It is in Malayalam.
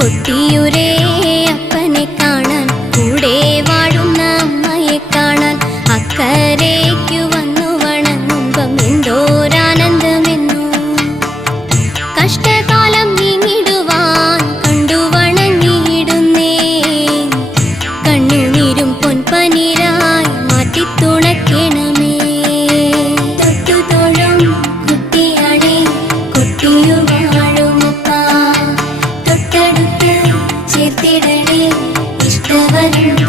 കൊട്ടിയൂരേ അപ്പനെ കാണാൻ, കൂടെ വാഴുന്ന അമ്മയെ കാണാൻ, അക്കരയ്ക്കു വന്നു വണങ്ങുമ്പം എന്തോരാനന്ദമെന്നു. കഷ്ടകാലം നീങ്ങിടുവാൻ കണ്ടു വണങ്ങിയിടുന്നേ, കണ്ണുനീരും പൊൻപനിരായി മാറ്റി തുണയ്ക്കണമേ. തൊട്ടുതൊഴും കുട്ടിയാളെ കൊട്ടിയു വാഴുമപ്പ, തൊട്ടടുത്ത് ചേർത്തിടണേ ഇഷ്ടവരും